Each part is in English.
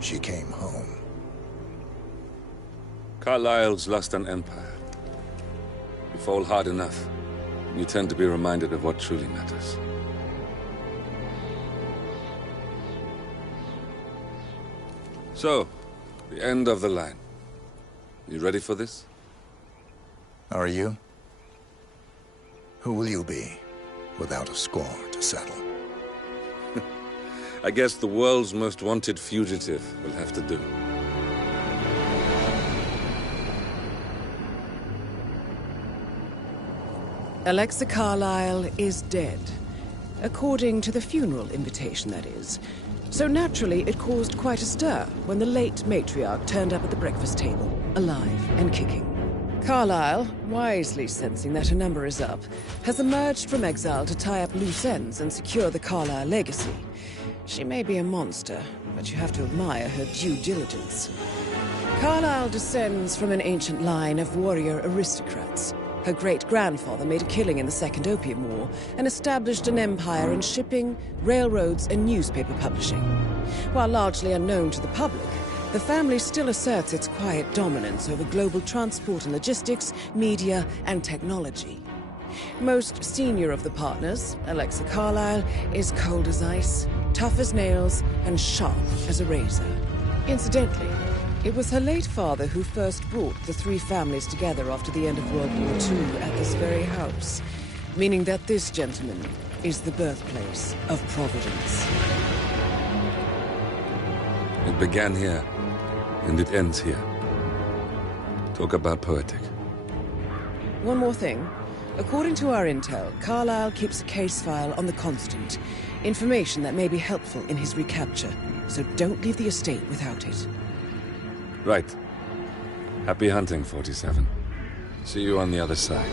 she came home. Carlyle's lost an empire. You fall hard enough, you tend to be reminded of what truly matters. So, the end of the line. You ready for this? Are you? Who will you be, without a score to settle? I guess the world's most wanted fugitive will have to do. Alexa Carlyle is dead. According to the funeral invitation, that is. So naturally, it caused quite a stir when the late matriarch turned up at the breakfast table, alive and kicking. Carlyle, wisely sensing that her number is up, has emerged from exile to tie up loose ends and secure the Carlyle legacy. She may be a monster, but you have to admire her due diligence. Carlyle descends from an ancient line of warrior aristocrats. Her great-grandfather made a killing in the Second Opium War and established an empire in shipping, railroads, and newspaper publishing. While largely unknown to the public, the family still asserts its quiet dominance over global transport and logistics, media, and technology. Most senior of the partners, Alexa Carlyle, is cold as ice, tough as nails, and sharp as a razor. Incidentally, it was her late father who first brought the three families together after the end of World War II at this very house, meaning that this gentleman is the birthplace of Providence. It began here, and it ends here. Talk about poetic. One more thing. According to our intel, Carlyle keeps a case file on the Constant. Information that may be helpful in his recapture, so don't leave the estate without it. Right. Happy hunting, 47. See you on the other side.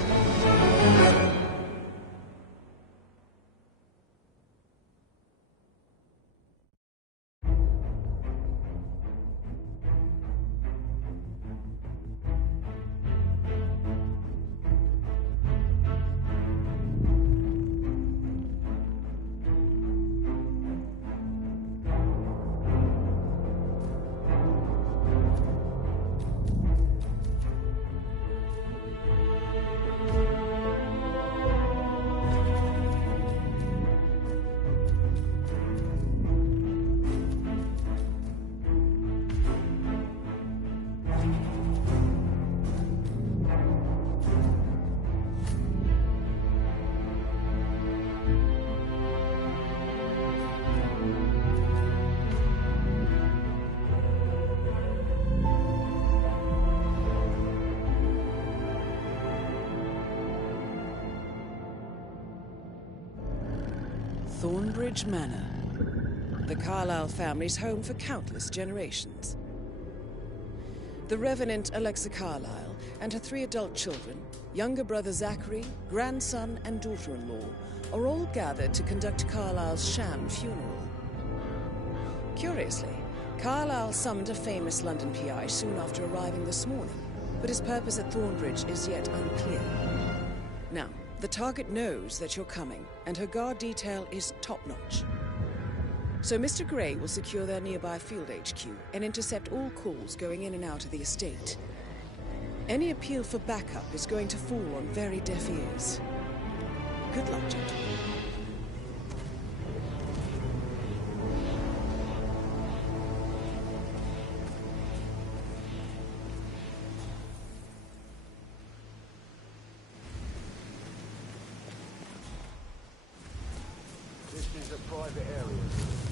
Thornbridge Manor. The Carlyle family's home for countless generations. The Revenant Alexa Carlyle and her 3 adult children, younger brother Zachary, grandson and daughter-in-law, are all gathered to conduct Carlyle's sham funeral. Curiously, Carlyle summoned a famous London PI soon after arriving this morning, but his purpose at Thornbridge is yet unclear. Now, the target knows that you're coming, and her guard detail is top-notch. So Mr. Gray will secure their nearby field HQ and intercept all calls going in and out of the estate. Any appeal for backup is going to fall on very deaf ears. Good luck, gentlemen. Private area.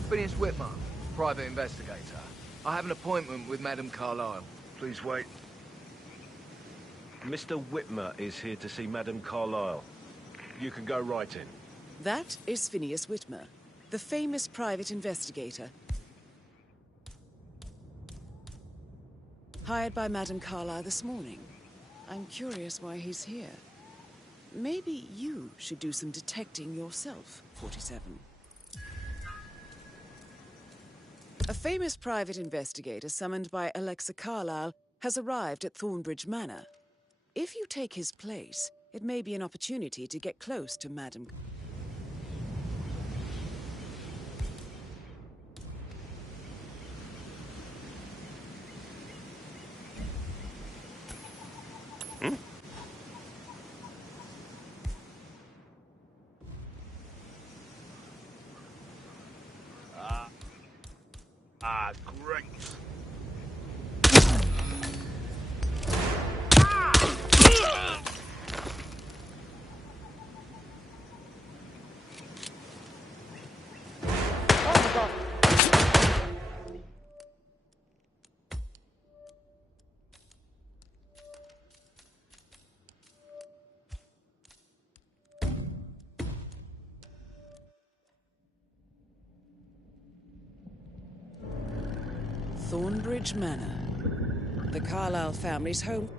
Phineas Whitmer, private investigator. I have an appointment with Madame Carlyle. Please wait. Mr. Whitmer is here to see Madame Carlyle. You can go right in. That is Phineas Whitmer, the famous private investigator. Hired by Madame Carlyle this morning. I'm curious why he's here. Maybe you should do some detecting yourself, 47. A famous private investigator summoned by Alexa Carlyle has arrived at Thornbridge Manor. If you take his place, it may be an opportunity to get close to Madame. Ah, great. Thornbridge Manor, the Carlyle family's home.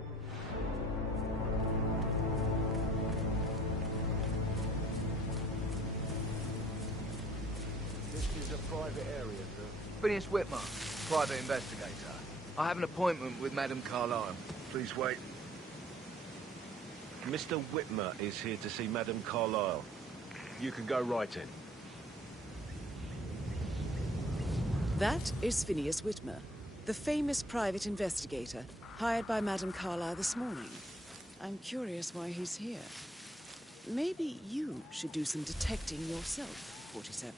This is a private area, sir. Phineas Whitmer, private investigator. I have an appointment with Madame Carlyle. Please wait. Mr. Whitmer is here to see Madame Carlyle. You can go right in. That is Phineas Whitmer, the famous private investigator hired by Madame Carlyle this morning. I'm curious why he's here. Maybe you should do some detecting yourself, 47.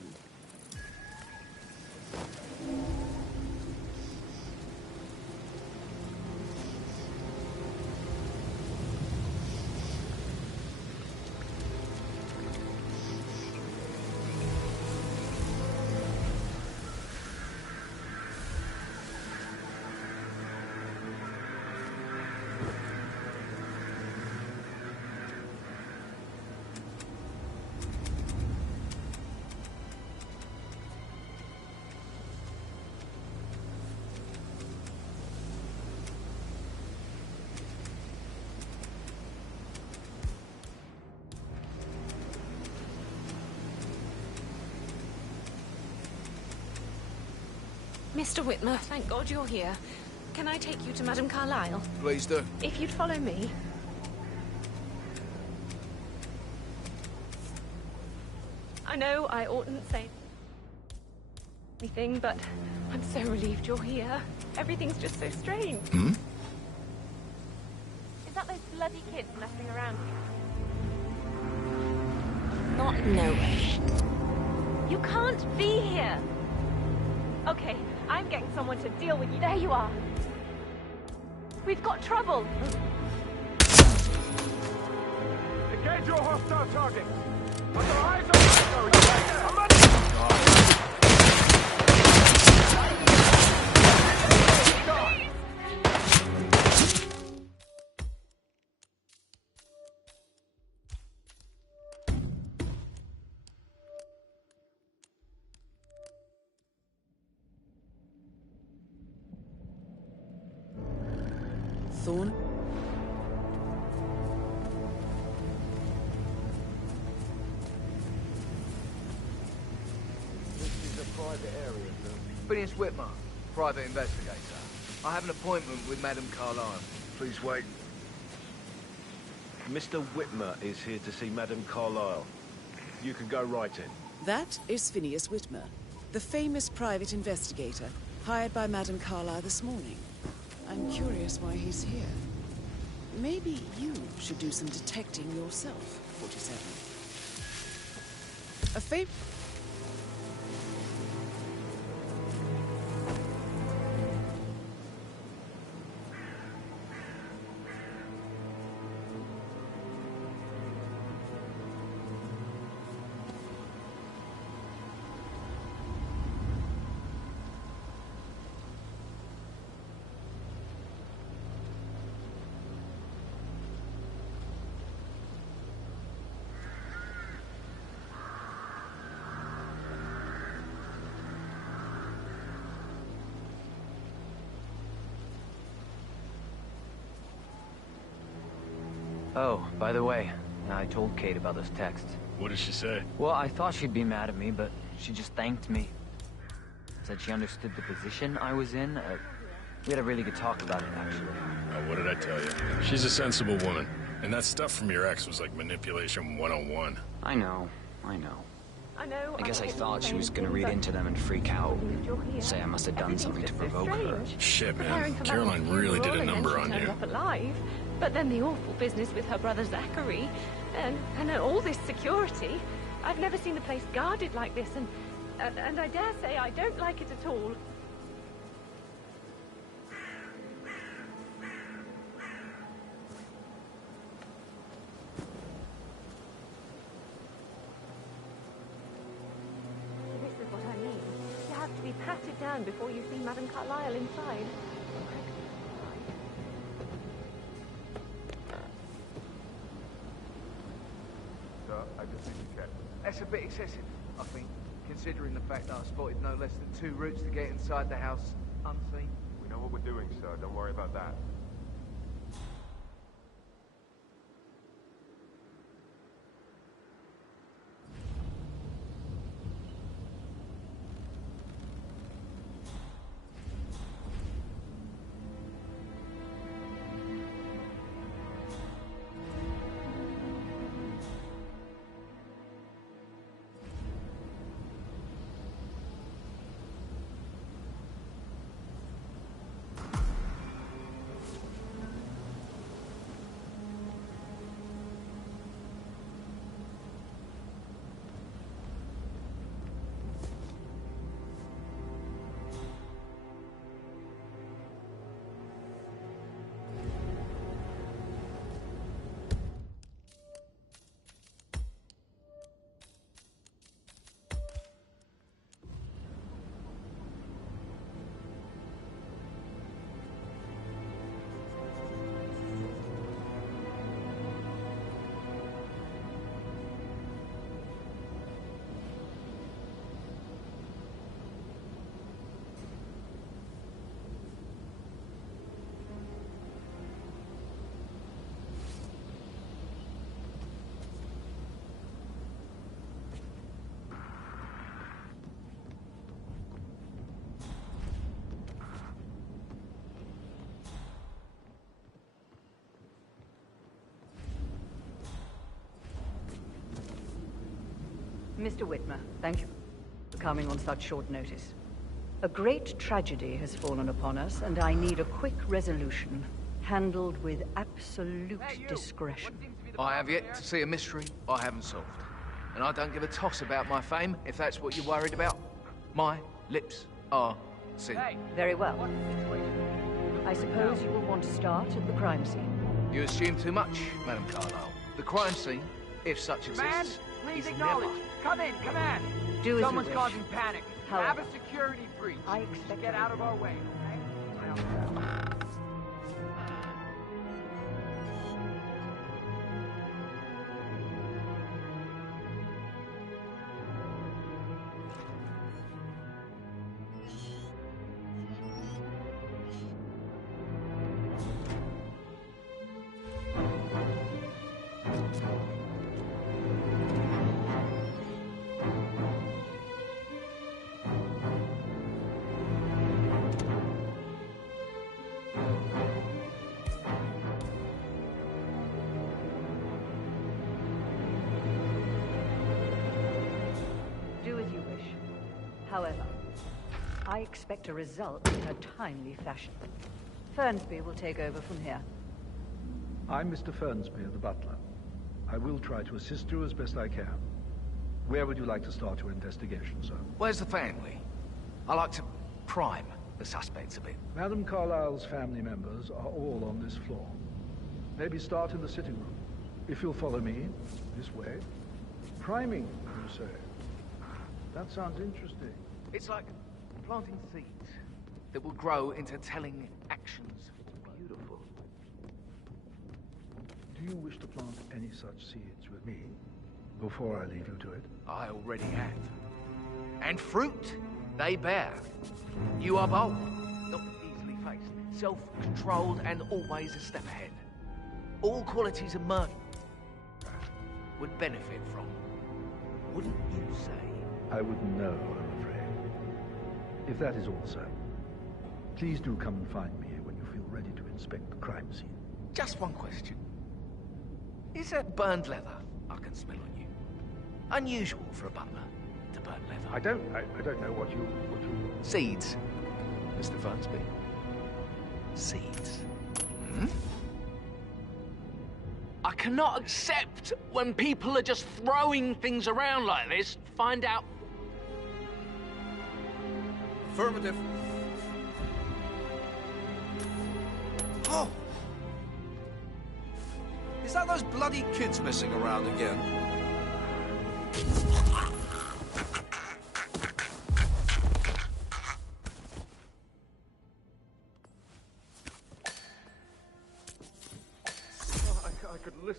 Mr. Whitmer, thank God you're here. Can I take you to Madame Carlyle? Please do. If you'd follow me. I know I oughtn't say anything, but I'm so relieved you're here. Everything's just so strange. Hmm? Is that those bloody kids messing around here? Not knowing. You can't be here! Okay, I'm getting someone to deal with you. There you are. We've got trouble. Engage your hostile target. Under eyes on the Thorn? This is a private area, sir. Phineas Whitmer, private investigator. I have an appointment with Madame Carlyle. Please wait. Mr. Whitmer is here to see Madame Carlyle. You can go right in. That is Phineas Whitmer, the famous private investigator hired by Madame Carlyle this morning. I'm curious why he's here. Maybe you should do some detecting yourself, 47. A favor. Oh, by the way, I told Kate about those texts. What did she say? Well, I thought she'd be mad at me, but she just thanked me. Said she understood the position I was in. We had a really good talk about it, actually. Oh, what did I tell you? She's a sensible woman. And that stuff from your ex was like manipulation 101. I know. I know. I guess I thought she was gonna read into them and freak out. Say I must have done something to provoke her. Shit, man. Caroline really did a number on you. Up alive, but then the awful business with her brother Zachary, and all this security. I've never seen the place guarded like this, and I dare say I don't like it at all. it down before you see Madame Carlyle inside. Sir, I just need to check. That's a bit excessive, I think, considering the fact that I spotted no less than 2 routes to get inside the house unseen. We know what we're doing, sir. Don't worry about that. Mr. Whitmer, thank you for coming on such short notice. A great tragedy has fallen upon us, and I need a quick resolution, handled with absolute discretion. I have yet to see a mystery I haven't solved. And I don't give a toss about my fame, if that's what you're worried about. My lips are sealed. Very well. I suppose you will want to start at the crime scene. You assume too much, Madame Carlyle. The crime scene, if such exists, Please is acknowledge. never... Come in, command. Do as you Someone's wish. causing panic. However, Have a security breach. I expect Get out of our way, okay? Do as you wish. However, I expect a result in a timely fashion. Fernsby will take over from here. I'm Mr. Fernsby, the butler. I will try to assist you as best I can. Where would you like to start your investigation, sir? Where's the family? I like to prime the suspects a bit. Madame Carlyle's family members are all on this floor. Maybe start in the sitting room. If you'll follow me, this way. Priming, you say? That sounds interesting. It's like planting seeds that will grow into telling actions. Beautiful. Do you wish to plant any such seeds with me before I leave you to it? I already have. And fruit they bear. You are bold, not easily faced, self-controlled, and always a step ahead. All qualities a murderer would benefit from. Wouldn't you say? I wouldn't know, I'm afraid. If that is all, sir, please do come and find me when you feel ready to inspect the crime scene. Just one question. Is that burned leather I can smell on you unusual for a butler to burn leather? I don't know what you... Seeds, Mr. Fernsby. Seeds. Hmm? I cannot accept when people are just throwing things around like this. Find out. Affirmative. Oh! Is that those bloody kids messing around again?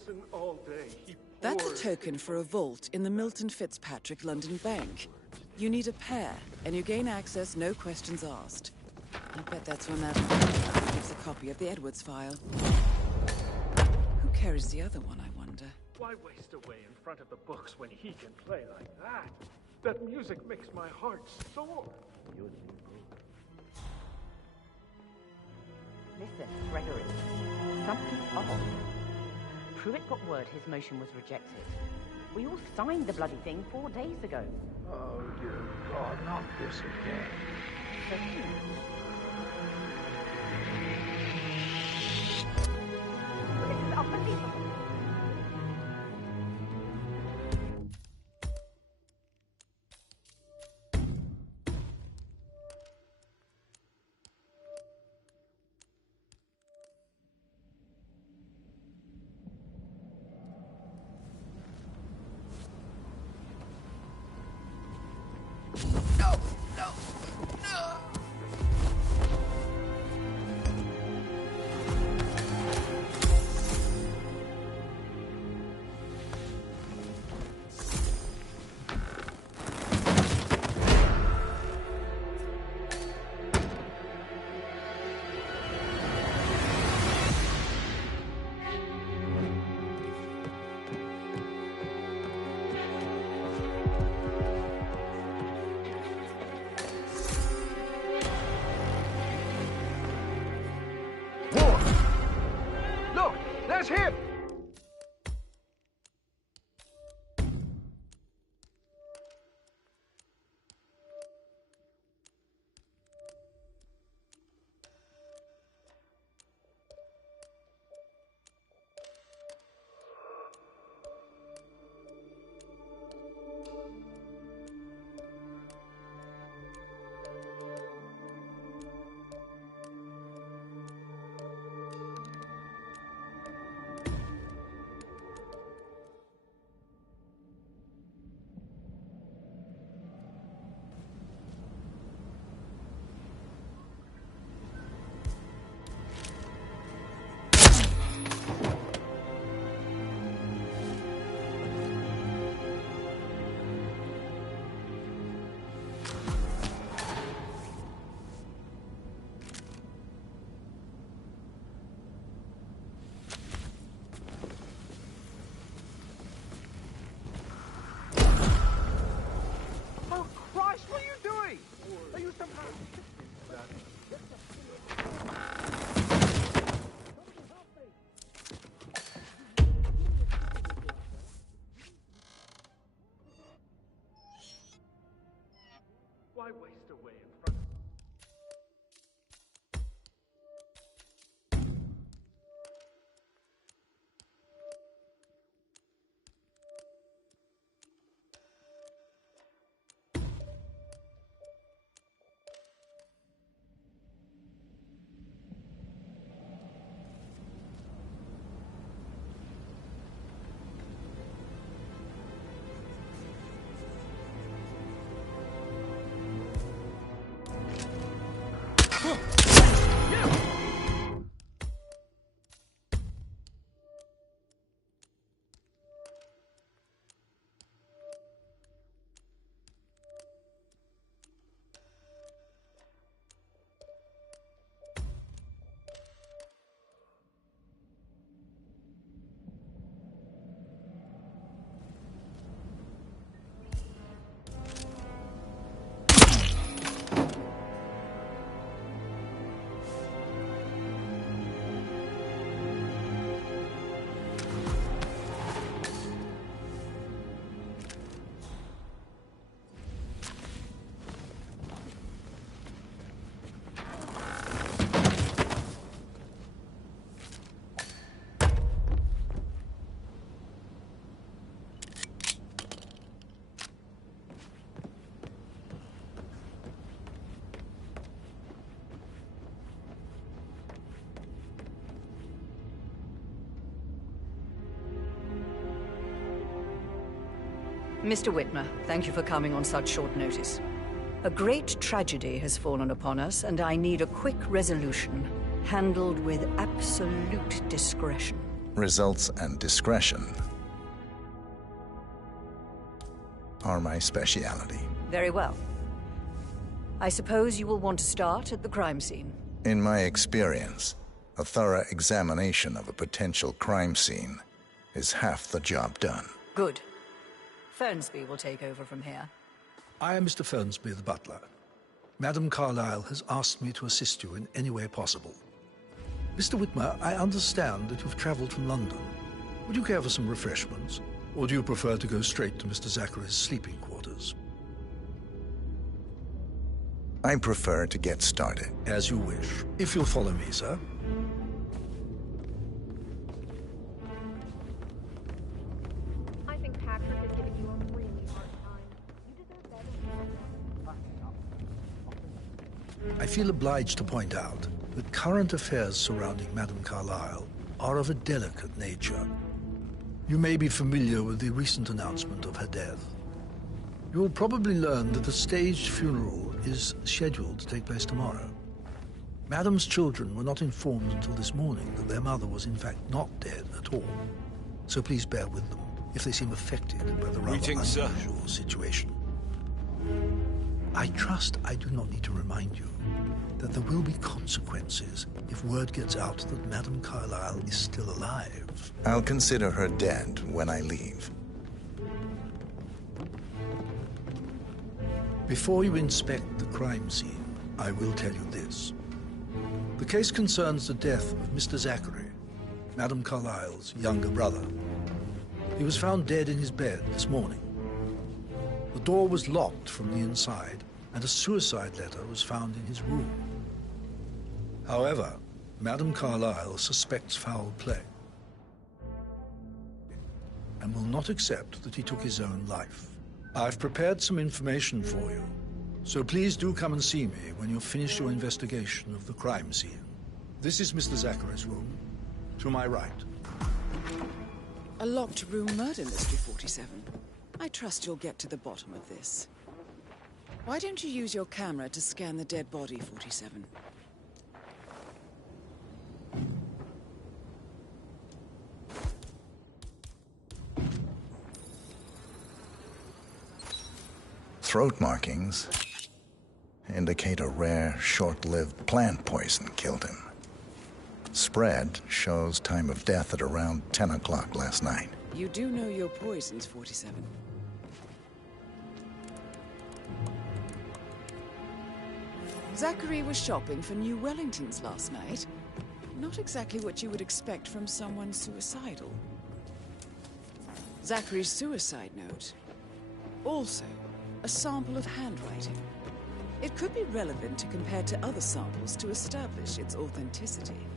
listen all day. He That's a pours token for a vault in the Milton Fitzpatrick London Bank. You need a pair, and you gain access, no questions asked. I bet that's when that gives a copy of the Edwards file. Who carries the other one, I wonder? Why waste away in front of the books when he can play like that? That music makes my heart soar. Listen, Gregory. Something's off. Pruitt got word his motion was rejected. We all signed the bloody thing 4 days ago. Oh, dear God, not this again. So who? This is unbelievable. There's him! Why waste away in front of... Mr. Whitmer, thank you for coming on such short notice. A great tragedy has fallen upon us, and I need a quick resolution, handled with absolute discretion. Results and discretion are my speciality. Very well. I suppose you will want to start at the crime scene. In my experience, a thorough examination of a potential crime scene is half the job done. Good. Fernsby will take over from here. I am Mr. Fernsby, the butler. Madam Carlyle has asked me to assist you in any way possible. Mr. Whitmer, I understand that you've traveled from London. Would you care for some refreshments? Or do you prefer to go straight to Mr. Zachary's sleeping quarters? I prefer to get started. As you wish. If you'll follow me, sir. I think Patrick is giving you a really hard time. You deserve better. I feel obliged to point out that current affairs surrounding Madame Carlyle are of a delicate nature. You may be familiar with the recent announcement of her death. You will probably learn that a staged funeral is scheduled to take place tomorrow. Madame's children were not informed until this morning that their mother was in fact not dead at all. So please bear with them if they seem affected by the rather unusual situation. I trust I do not need to remind you that there will be consequences if word gets out that Madame Carlyle is still alive. I'll consider her dead when I leave. Before you inspect the crime scene, I will tell you this. The case concerns the death of Mr. Zachary, Madame Carlyle's younger brother. He was found dead in his bed this morning. The door was locked from the inside, and a suicide letter was found in his room. However, Madame Carlyle suspects foul play and will not accept that he took his own life. I've prepared some information for you, so please do come and see me when you've finished your investigation of the crime scene. This is Mr. Zachary's room, to my right. A locked room murder mystery, 47. I trust you'll get to the bottom of this. Why don't you use your camera to scan the dead body, 47? Throat markings indicate a rare, short-lived plant poison killed him. Spread shows time of death at around 10 o'clock last night. You do know your poisons, 47. Zachary was shopping for New Wellingtons last night. Not exactly what you would expect from someone suicidal. Zachary's suicide note. Also, a sample of handwriting. It could be relevant to compare to other samples to establish its authenticity.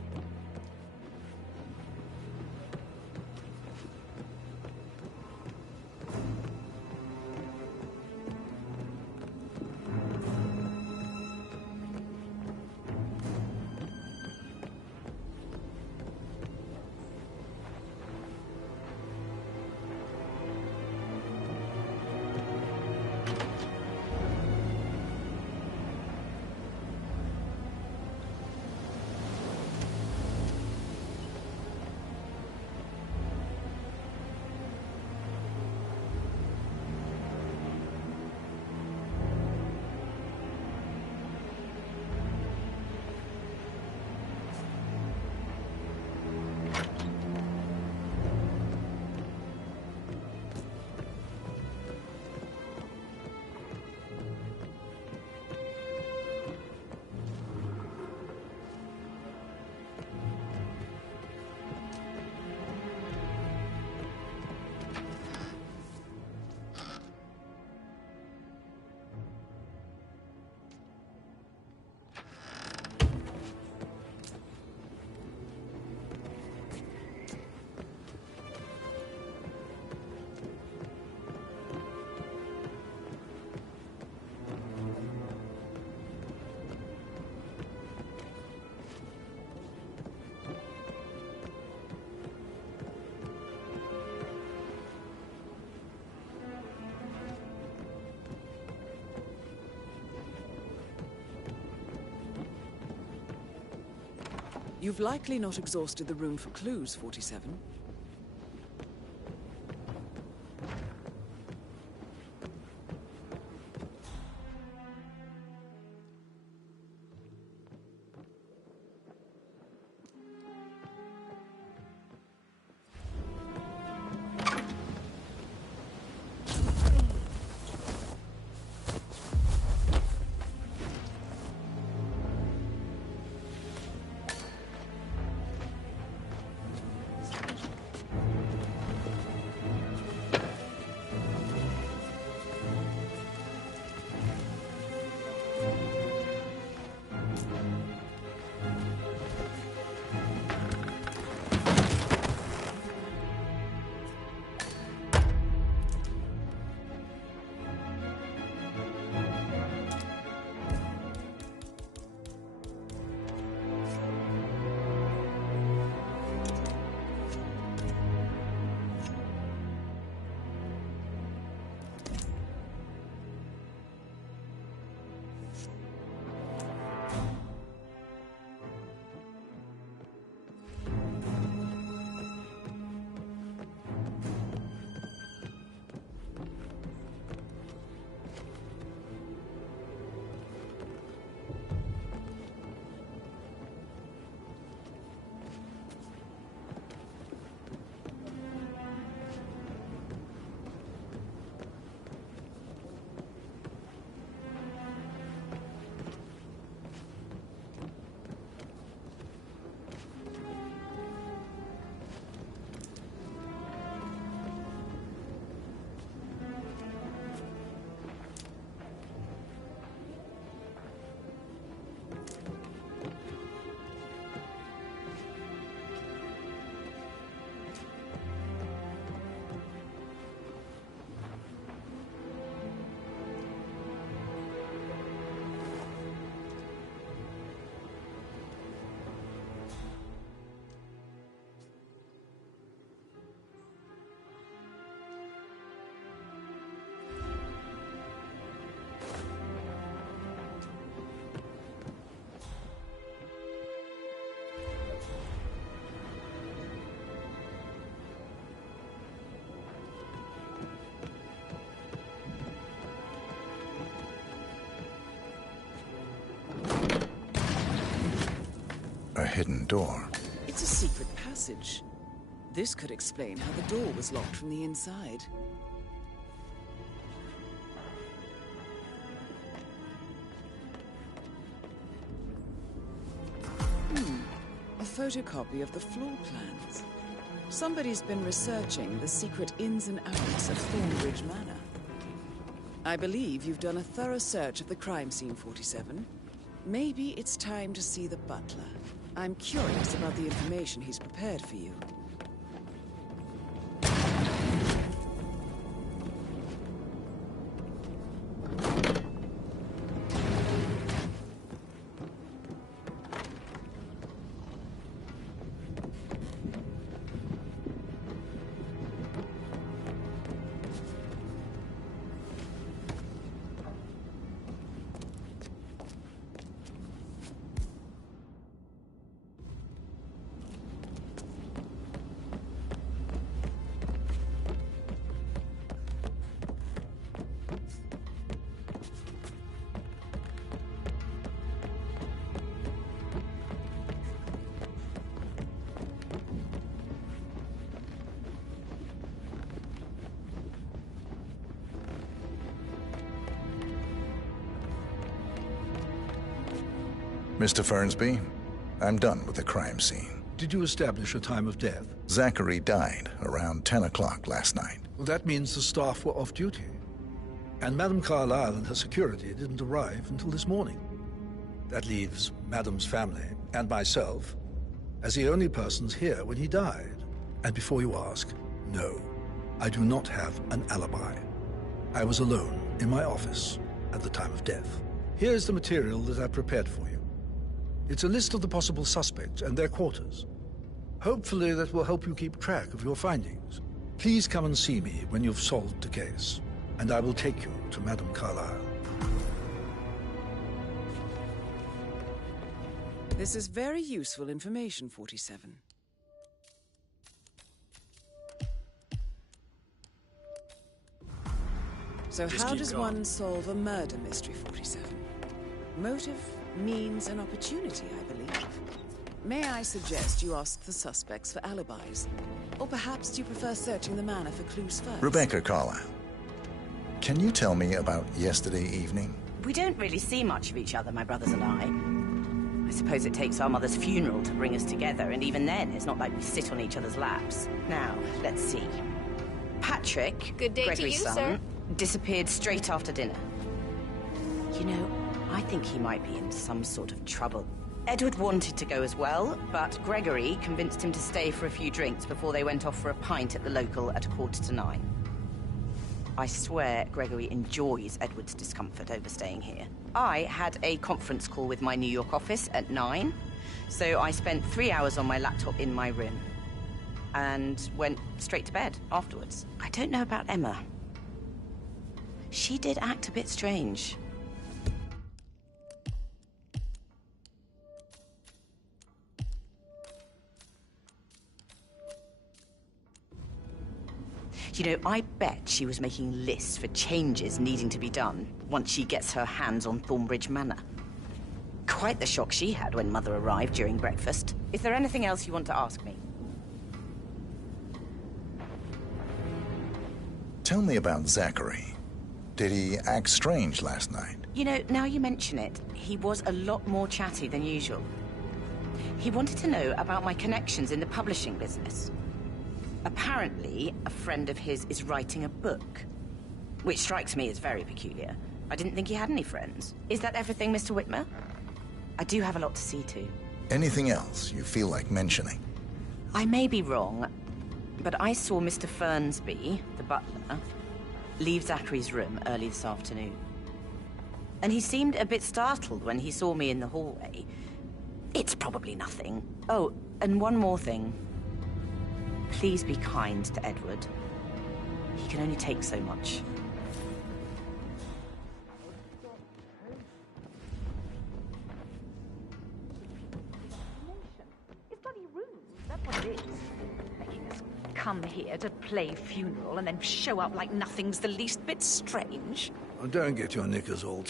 You've likely not exhausted the room for clues, 47. A hidden door. It's a secret passage. This could explain how the door was locked from the inside. A photocopy of the floor plans. Somebody's been researching the secret ins and outs of Thornbridge Manor. I believe you've done a thorough search of the crime scene, 47. Maybe it's time to see the butler. I'm curious about the information he's prepared for you. Mr. Fernsby, I'm done with the crime scene. Did you establish a time of death? Zachary died around 10 o'clock last night. Well, that means the staff were off duty. And Madame Carlyle and her security didn't arrive until this morning. That leaves Madame's family and myself as the only persons here when he died. And before you ask, no, I do not have an alibi. I was alone in my office at the time of death. Here's the material that I prepared for you. It's a list of the possible suspects and their quarters. Hopefully that will help you keep track of your findings. Please come and see me when you've solved the case, and I will take you to Madame Carlyle. This is very useful information, 47. So Just how keep does going. one solve a murder mystery, 47? Motive, means, and opportunity, I believe. May I suggest you ask the suspects for alibis? Or perhaps do you prefer searching the manor for clues first? Rebecca Carlyle, can you tell me about yesterday evening? We don't really see much of each other, my brothers and I. I suppose it takes our mother's funeral to bring us together, and even then, it's not like we sit on each other's laps. Now, let's see. Patrick, Good day to Gregory's you, son, sir. disappeared straight after dinner. You know, I think he might be in some sort of trouble. Edward wanted to go as well, but Gregory convinced him to stay for a few drinks before they went off for a pint at the local at 9:15. I swear Gregory enjoys Edward's discomfort over staying here. I had a conference call with my New York office at 9, so I spent 3 hours on my laptop in my room and went straight to bed afterwards. I don't know about Emma. She did act a bit strange. You know, I bet she was making lists for changes needing to be done once she gets her hands on Thornbridge Manor. Quite the shock she had when Mother arrived during breakfast. Is there anything else you want to ask me? Tell me about Zachary. Did he act strange last night? You know, now you mention it, he was a lot more chatty than usual. He wanted to know about my connections in the publishing business. Apparently, a friend of his is writing a book, which strikes me as very peculiar. I didn't think he had any friends. Is that everything, Mr. Whitmer? I do have a lot to see to. Anything else you feel like mentioning? I may be wrong, but I saw Mr. Fernsby, the butler, leave Zachary's room early this afternoon. And he seemed a bit startled when he saw me in the hallway. It's probably nothing. Oh, and one more thing. Please be kind to Edward. He can only take so much. It's bloody rude. That's what it is. Making us come here to play funeral and then show up like nothing's the least bit strange. Oh, don't get your knickers all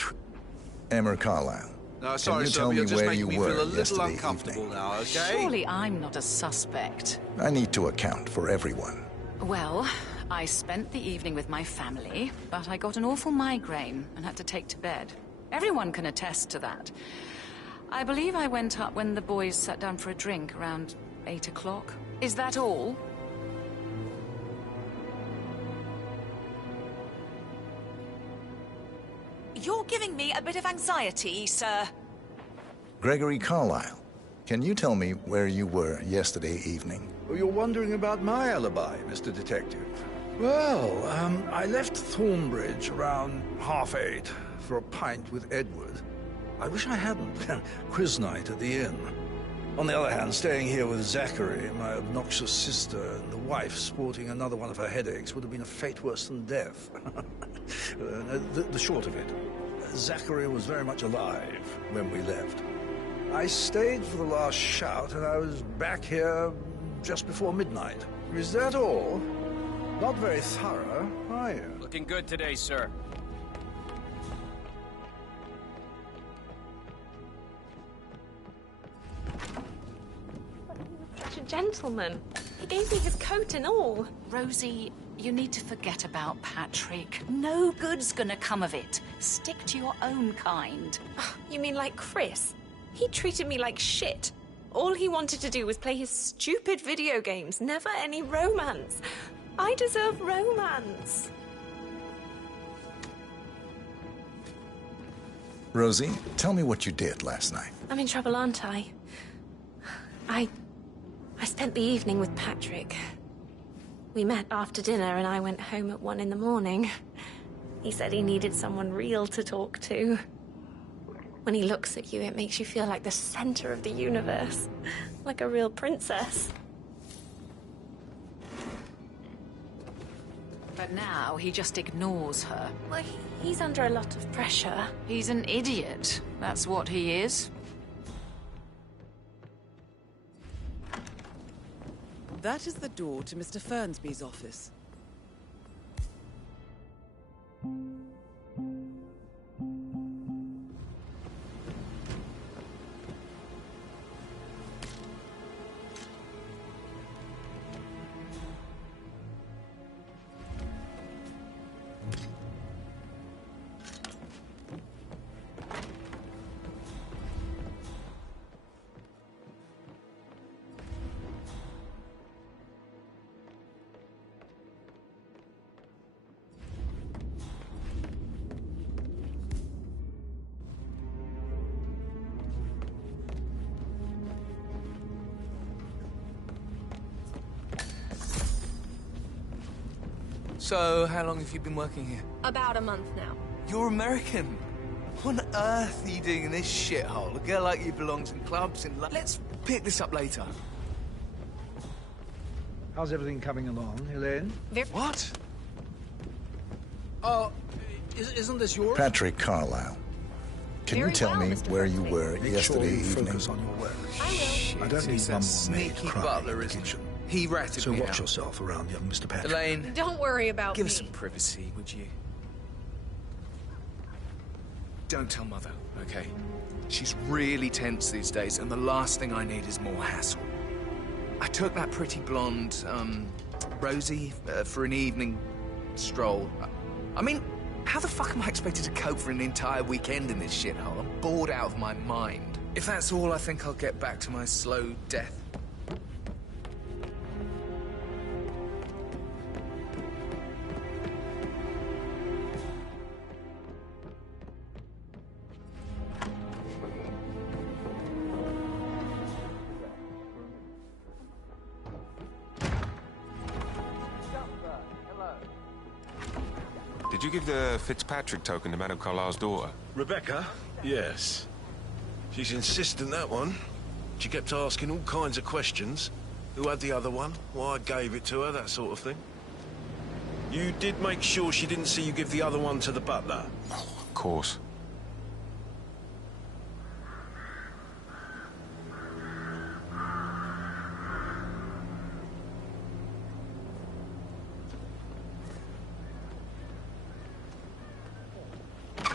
Emma Carlyle. No, sorry, Can you sir, tell but me you're just where making you me were feel a little yesterday uncomfortable evening? now, okay? Surely I'm not a suspect. I need to account for everyone. Well, I spent the evening with my family, but I got an awful migraine and had to take to bed. Everyone can attest to that. I believe I went up when the boys sat down for a drink around 8 o'clock. Is that all? You're giving me a bit of anxiety, sir. Gregory Carlyle, can you tell me where you were yesterday evening? Oh, you're wondering about my alibi, Mr. Detective. Well, I left Thornbridge around 8:30 for a pint with Edward. I wish I hadn't. Quiz night at the inn. On the other hand, staying here with Zachary, my obnoxious sister, and the wife sporting another one of her headaches would have been a fate worse than death. The short of it, Zachary was very much alive when we left. I stayed for the last shout, and I was back here just before midnight. Is that all? Not very thorough, are you? Looking good today, sir. Such a gentleman. He gave me his coat and all. Rosie, you need to forget about Patrick. No good's gonna come of it. Stick to your own kind. You mean like Chris? He treated me like shit. All he wanted to do was play his stupid video games, never any romance. I deserve romance. Rosie, tell me what you did last night. I'm in trouble, aren't I? I spent the evening with Patrick. We met after dinner and I went home at 1 in the morning. He said he needed someone real to talk to. When he looks at you, it makes you feel like the center of the universe. Like a real princess. But now he just ignores her. Well, he's under a lot of pressure. He's an idiot. That's what he is. That is the door to Mr. Fernsby's office. So, how long have you been working here? About a month now. You're American. What on earth are you doing in this shithole? A girl like you belongs in clubs in Let's pick this up later. How's everything coming along, Elaine? What? Oh, isn't this yours? Patrick Carlisle. Can you tell me where you were yesterday evening? Focus on your work. I I don't need He's one a more maid sneaky crying butler, in the isn't he? kitchen. He ratted So me watch out. yourself around young Mr. Patrick. Elaine, Don't worry about give me. us some privacy, would you? Don't tell Mother, okay? She's really tense these days, and the last thing I need is more hassle. I took that pretty blonde, Rosie, for an evening stroll. I mean, how the fuck am I expected to cope for an entire weekend in this shithole? I'm bored out of my mind. If that's all, I think I'll get back to my slow death. Did you give the Fitzpatrick token to Madame Carlisle's daughter? Rebecca? Yes. She's insistent, that one. She kept asking all kinds of questions. Who had the other one? Why I gave it to her, that sort of thing. You did make sure she didn't see you give the other one to the butler? Oh, of course.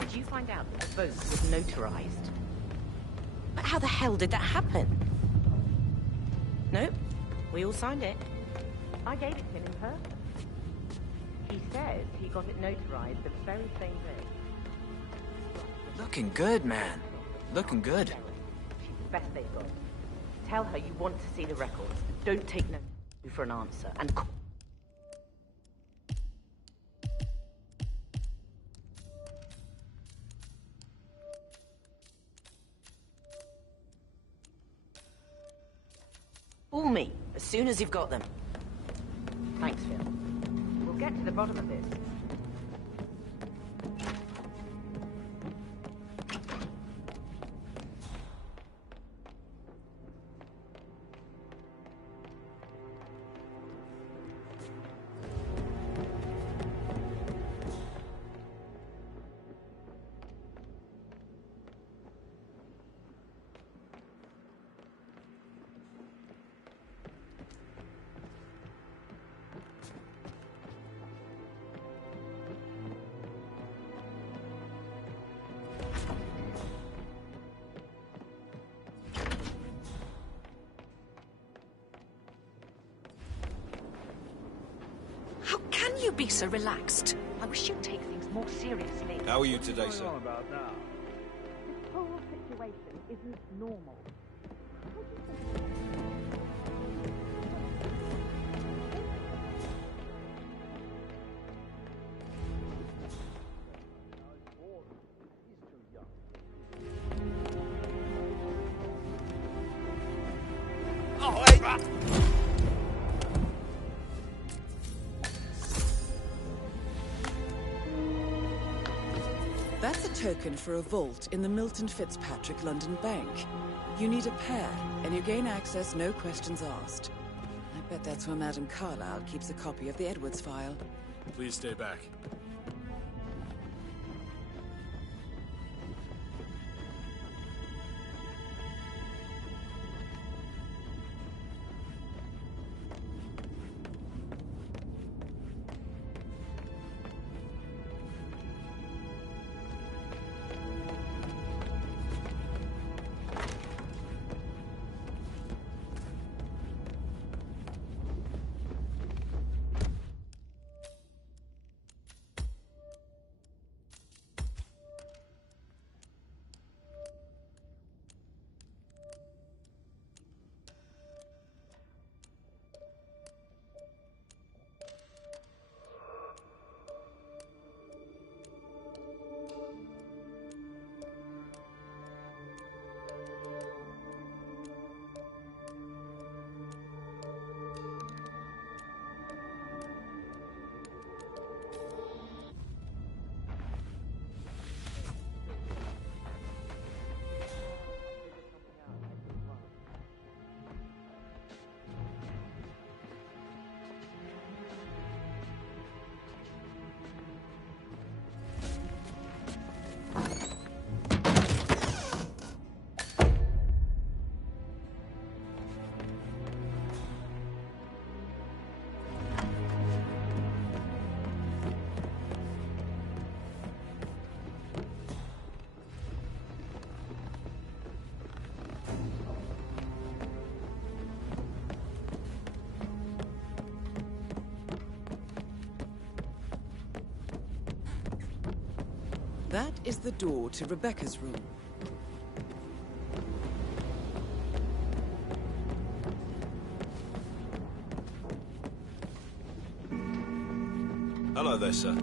Did you find out that the vote was notarized? But how the hell did that happen? No, we all signed it. I gave it to him in person. He says he got it notarized the very same day. Looking good, man. Looking good. She's the best they've got. Tell her you want to see the records. Don't take no for an answer. And call me as soon as you've got them. Thanks, Phil. We'll get to the bottom of this. How can you be so relaxed? I wish you'd take things more seriously. How are you today, sir? What's going on about now? This whole situation isn't normal. Oh, hey! That's a token for a vault in the Milton Fitzpatrick London Bank. You need a pair, and you gain access no questions asked. I bet that's where Madame Carlisle keeps a copy of the Edwards file. Please stay back. That is the door to Rebecca's room. Hello there, sir.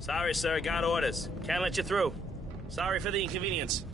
Sorry, sir. Got orders. Can't let you through. Sorry for the inconvenience.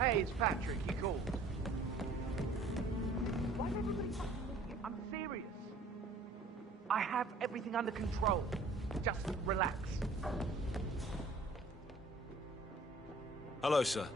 Hey, it's Patrick. You called. Why is everybody fucking looking? I'm serious. I have everything under control. Just relax. Hello, sir.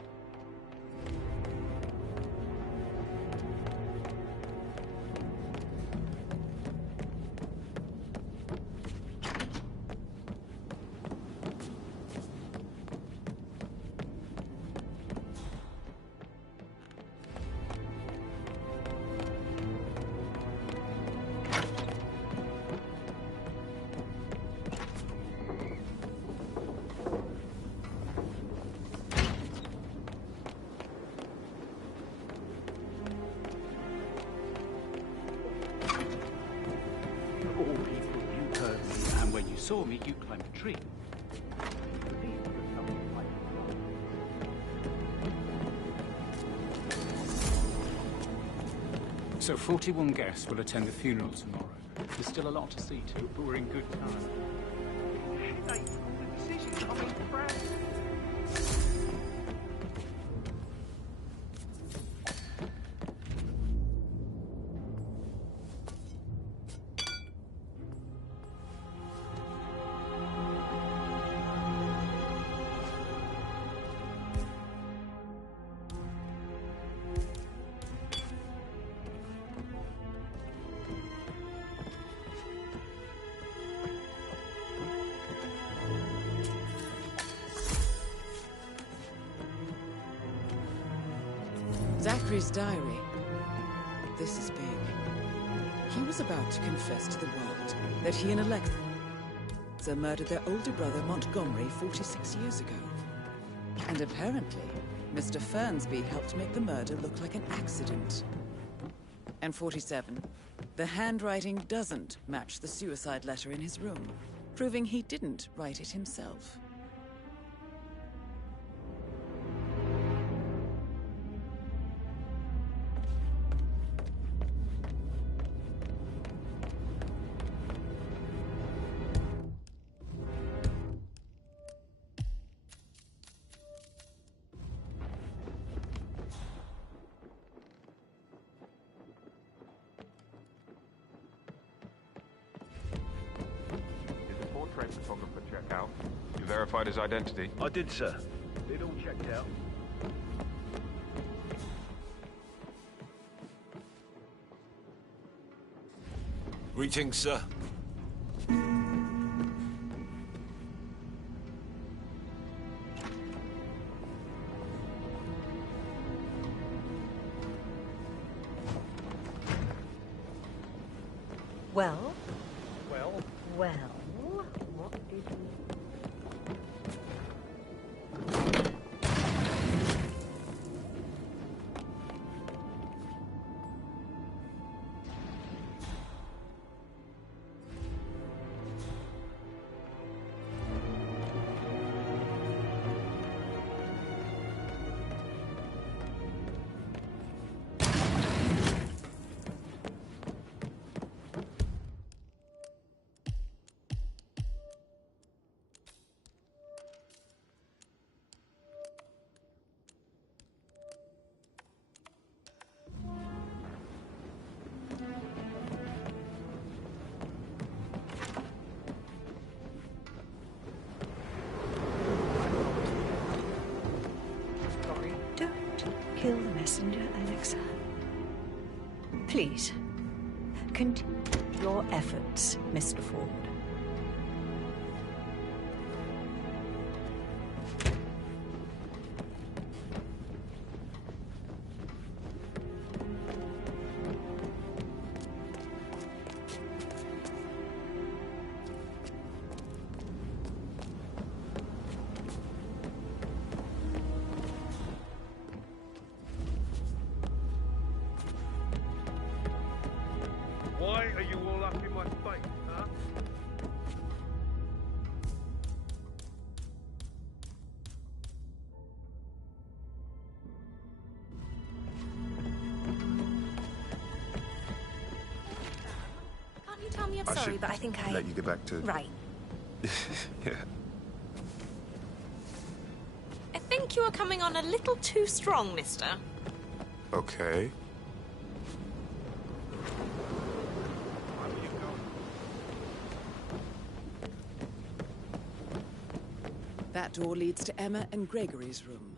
All people, you heard me, and when you saw me, you climbed a tree. So 41 guests will attend the funeral tomorrow. There's still a lot to see to, but we're in good time. Zachary's diary. This is big. He was about to confess to the world that he and Alexa murdered their older brother Montgomery 46 years ago. And apparently, Mr. Fernsby helped make the murder look like an accident. And 47, the handwriting doesn't match the suicide letter in his room, proving he didn't write it himself. Photographer check out. You verified his identity? I did, sir. It all checked out. Greetings, sir. Well? Well? Well? What did you... kill the messenger, Alexa? Please, continue your efforts, Mr. Ford. Why are you all up in my face, huh? Can't you tell me I'm I sorry, should but I think I... let you get back to... Right. Yeah. I think you are coming on a little too strong, mister. Okay. That door leads to Emma and Gregory's room.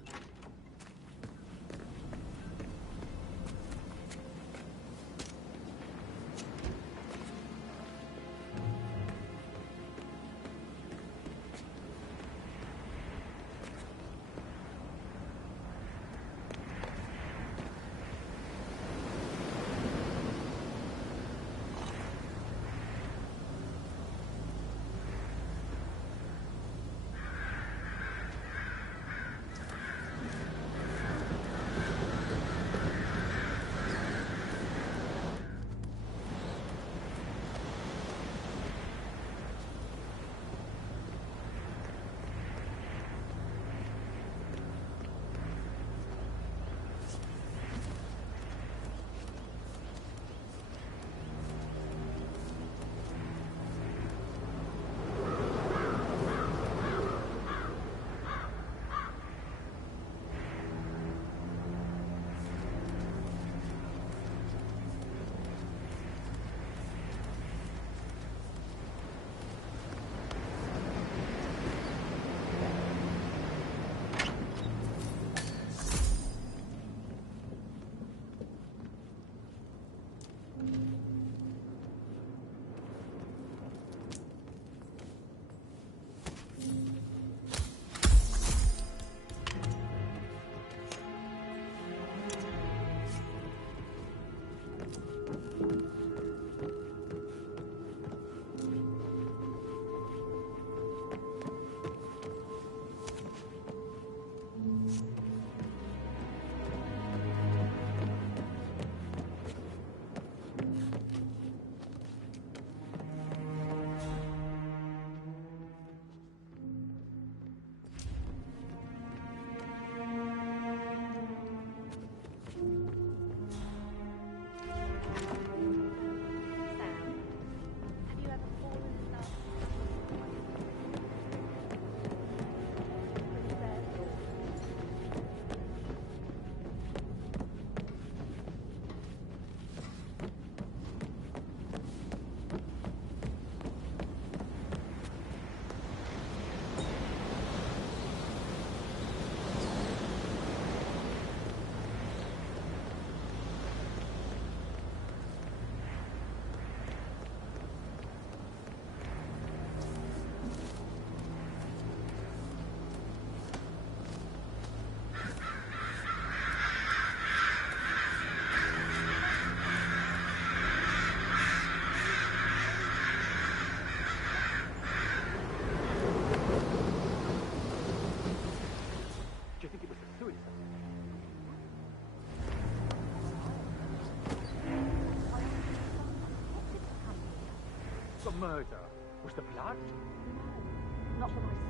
The murder was the blood? Not what I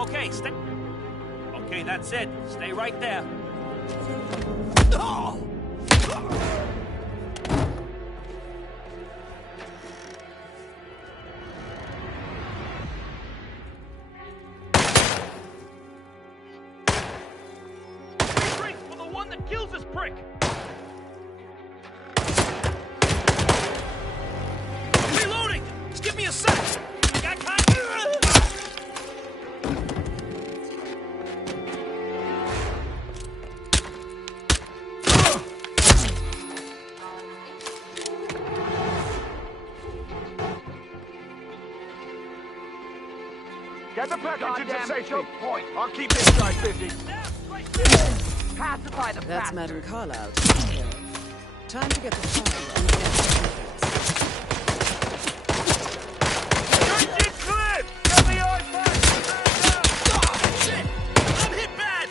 Okay, stay... Okay, that's it. Stay right there. Oh! Drink for the one that kills this prick! Reloading! Just give me a sec! I got time. Get the package into safety. choke point. I'll keep this guy busy. Pacify the That's bastard. Madame Carlyle taken care of. Time to get the file on the Engine cleared! Get the eye back! Oh, shit! I'm hit bad!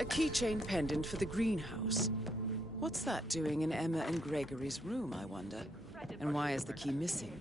A keychain pendant for the greenhouse. What's that doing in Emma and Gregory's room, I wonder? And why is the key missing?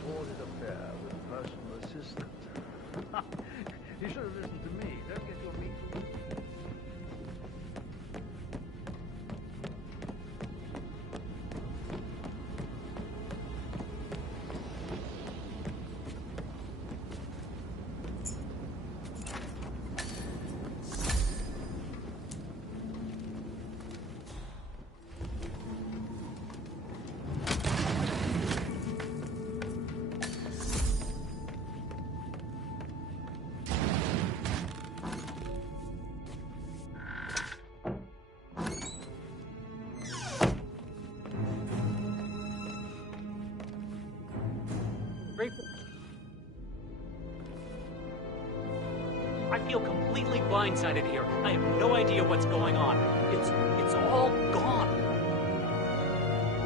Sordid affair with a personal assistant. You should have listened to me. Don't get your meat. I feel completely blindsided here. I have no idea what's going on. It's all gone.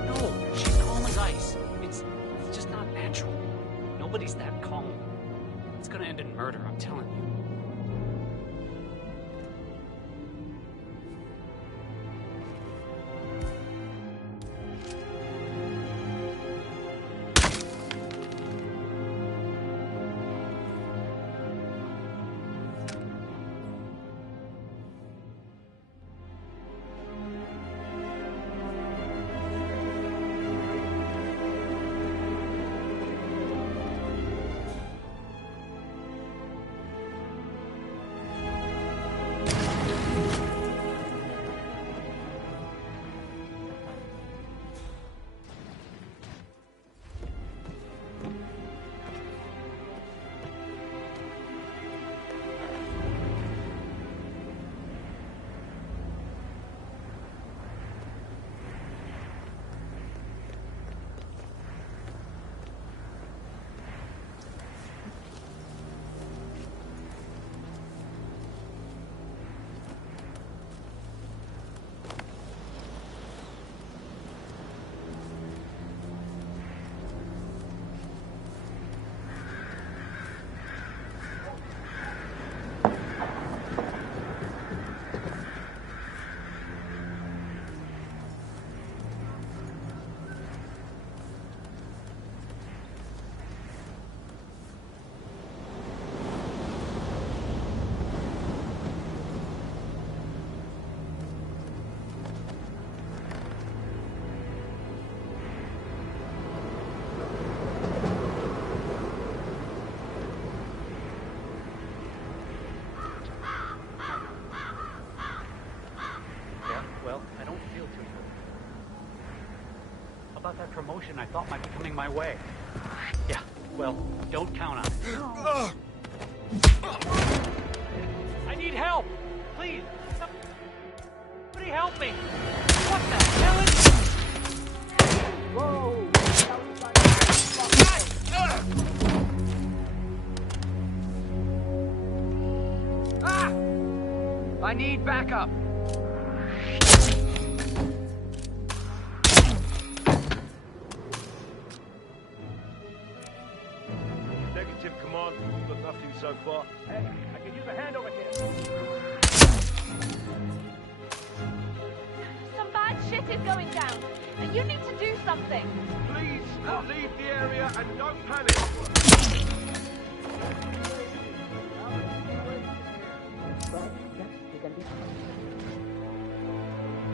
No, she's calm as ice. It's just not natural. Nobody's that calm. It's gonna end in murder, I'm telling you. about that promotion I thought might be coming my way. Yeah, well, don't count on it. I need help! Please! Somebody help me! What the hell is... Whoa! Ah! I need backup. Negative, command. Got nothing so far. Hey, I can use a hand over here. Some bad shit is going down. You need to do something. Please, leave the area and don't panic.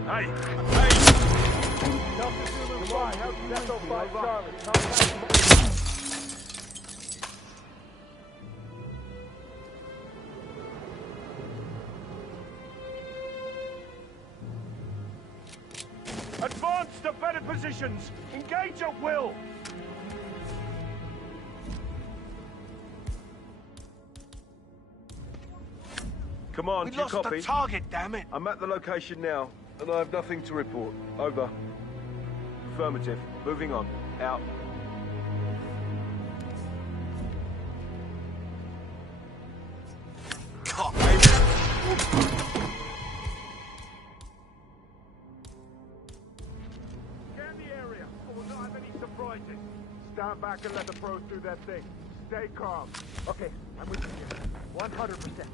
Hey! Hey! Advance to better positions! Engage at will! Come on, We do you lost copy? the target, damn it! I'm at the location now, and I have nothing to report. Over. Affirmative. Moving on. Out. Scan the area. I will not have any surprises. Stand back and let the pros do their thing. Stay calm. Okay, I'm with you here. 100%.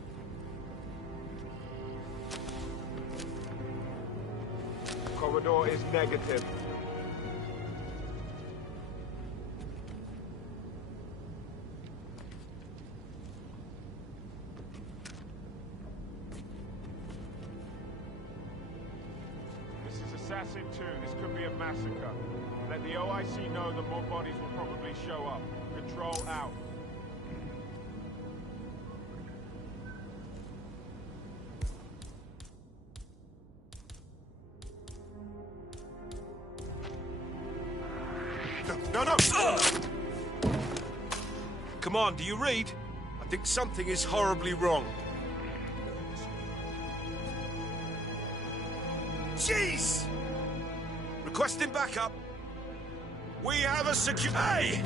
Corridor is negative. This is Assassin 2. This could be a massacre. Let the OIC know that more bodies will probably show up. Control out. No! Come on, do you read? I think something is horribly wrong. Jeez! Requesting backup. We have a Hey!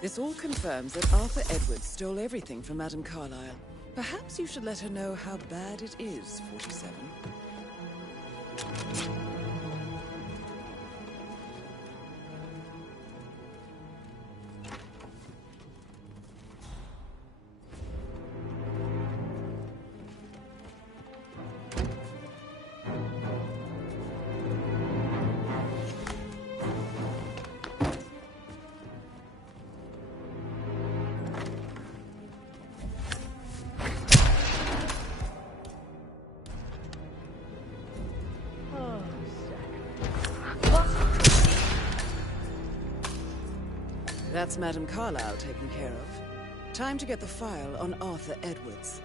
This all confirms that Arthur Edwards stole everything from Madame Carlyle. Perhaps you should let her know how bad it is, 47. That's Madame Carlyle taken care of. Time to get the file on Arthur Edwards.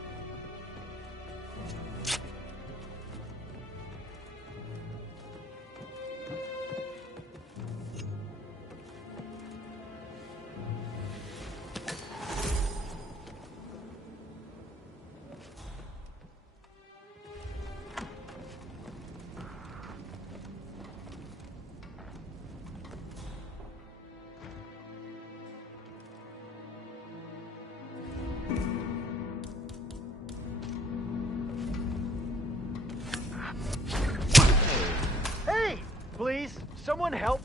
Hey! Please, someone help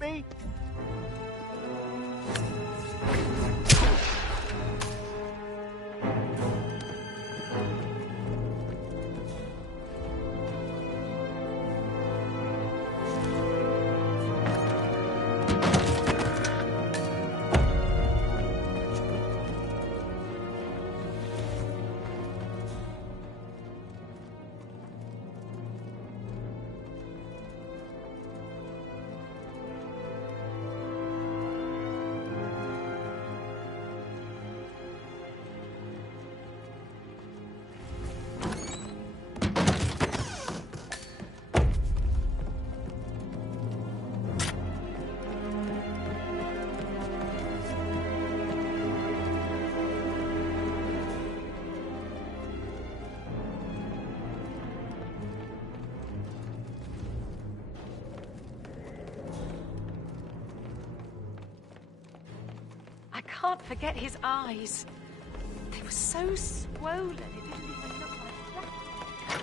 me. I can't forget his eyes. They were so swollen, it didn't even look like that.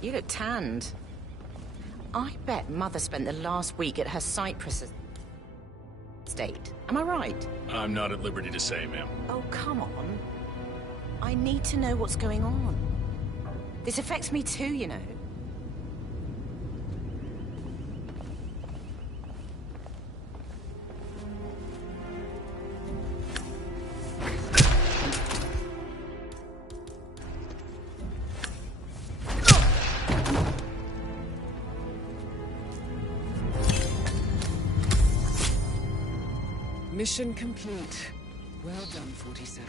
You look tanned. I bet Mother spent the last week at her Cyprus estate. Am I right? I'm not at liberty to say, ma'am. Oh, come on. I need to know what's going on. This affects me too, you know. Mission complete. Well done, 47.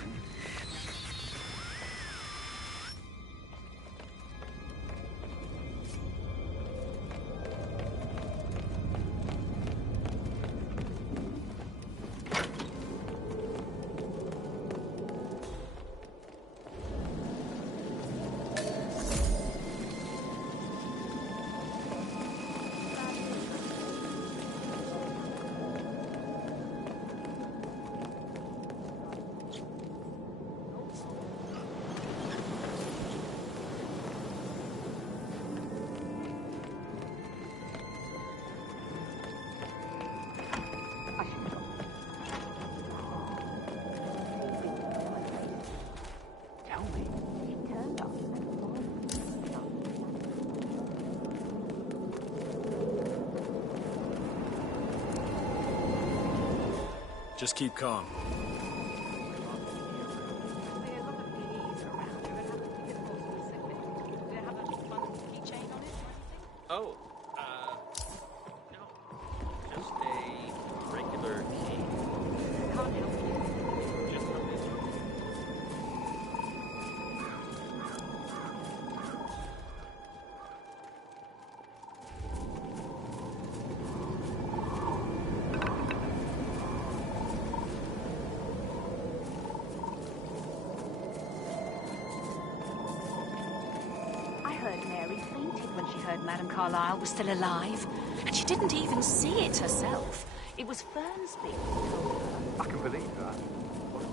Just keep calm. Oh, no. Just a regular key. Can't help you. Just from this room. heard Madame Carlyle was still alive, and she didn't even see it herself. It was Fernsby who told her. I can believe that. What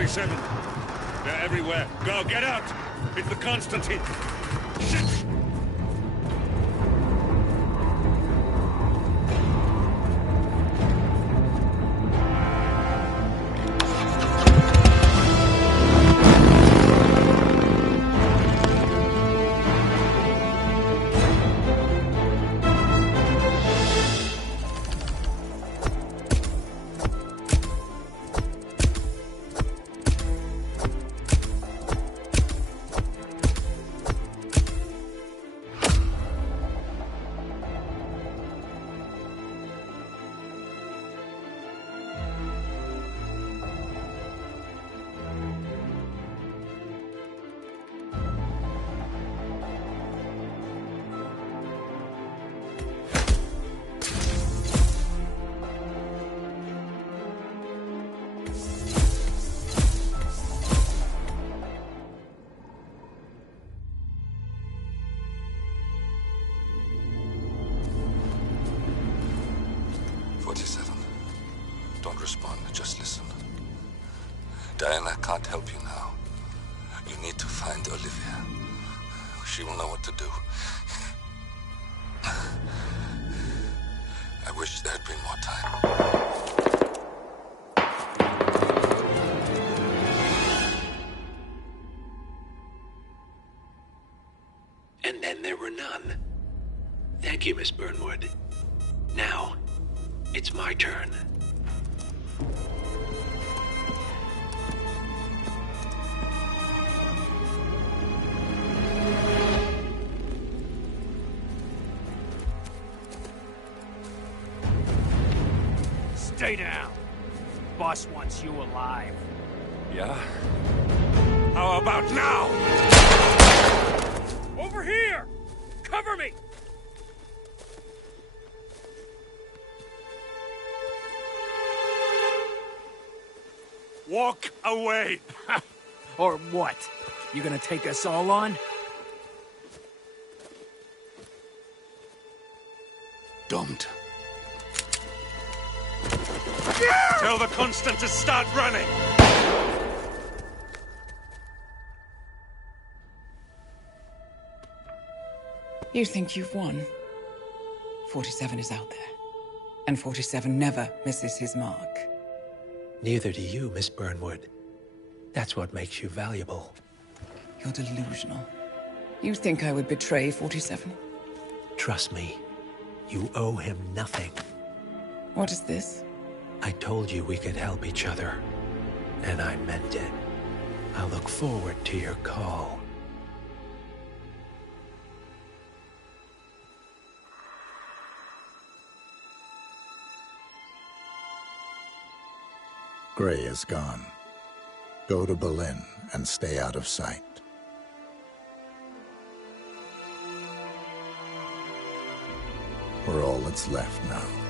a surprise. 47. They're everywhere. Go, get out! It's the Constantine! Shit! Don't respond, just listen. Diana can't help you now. You need to find Olivia. She will know what to do. I wish there had been more time. And then there were none. Thank you, Miss Burnwood. Now, it's my turn. Stay down. Boss wants you alive. Yeah? How about now? Over here! Cover me! Walk away! Or what? You gonna take us all on? Don't. Tell the Constant to start running! You think you've won? 47 is out there. And 47 never misses his mark. Neither do you, Miss Burnwood. That's what makes you valuable. You're delusional. You think I would betray 47? Trust me, you owe him nothing. What is this? I told you we could help each other, and I meant it. I look forward to your call. Gray is gone. Go to Berlin and stay out of sight. We're all that's left now.